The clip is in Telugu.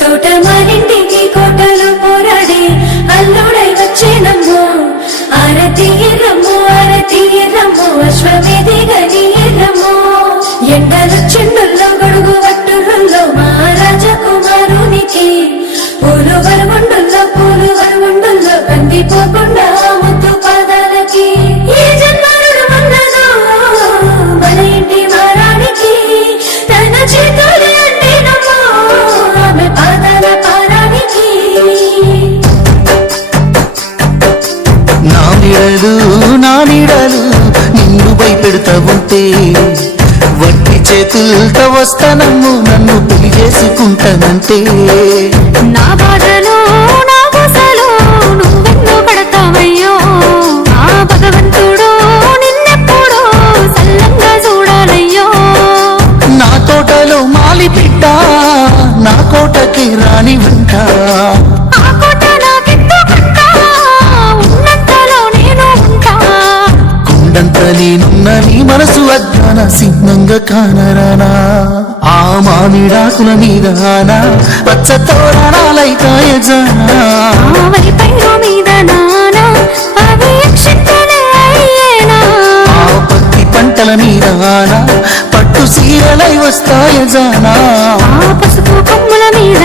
తోటమారింటికి కోటలు పోరాడి అల్లుడై వచ్చేనమ్మో ఆరతి ఎర్రమ్మో అశ్వమేధిగని ఎర్రమ్మో ఎండలు చెండుల్లో గొడుగు వట్టుల్లో మహారాజా కుమారునికి పూలు వరవుండుల్లో కందిపోకుండా ముద్దు పాదాలకి ఏ జన్మరుడు ఉన్నదో మన ఇంటి మారానికి తన చేతులే అంటేనమ్మో ఆమె పాదాల పారానికి నా నీడలు నిన్ను భయపెడతా ఉంటే వట్టి చేతులతో వస్తానమ్ము నన్ను పెళ్లి చేసుకుంటానంటే నా బాధలో నా బసలో నువ్వెన్నో పడతావయ్యో ఆ భగవంతుడు నిన్నెప్పుడో సల్లంగా చూడాలయ్యో నా తోటలో మాలి పిట్ట నా కోటకి రాని వంట ఆ కోట నాకెత్తుకుంటా ఉన్నంతలో నేను ఉంటా కొండంత నేనున్న నీ మనసు అజ్ఞాన సిద్ధంగా కానరానా ఆ మామిడాకుల మీద పచ్చ తోరణాలైతాయ జానా ఆవరి పైరు మీద నానా అవి అక్షింతలే అయ్యేనా ఆ పత్తి పంటల మీద పట్టు సీరలై వస్తాయ జానా ఆ పసుపు కొమ్ముల మీద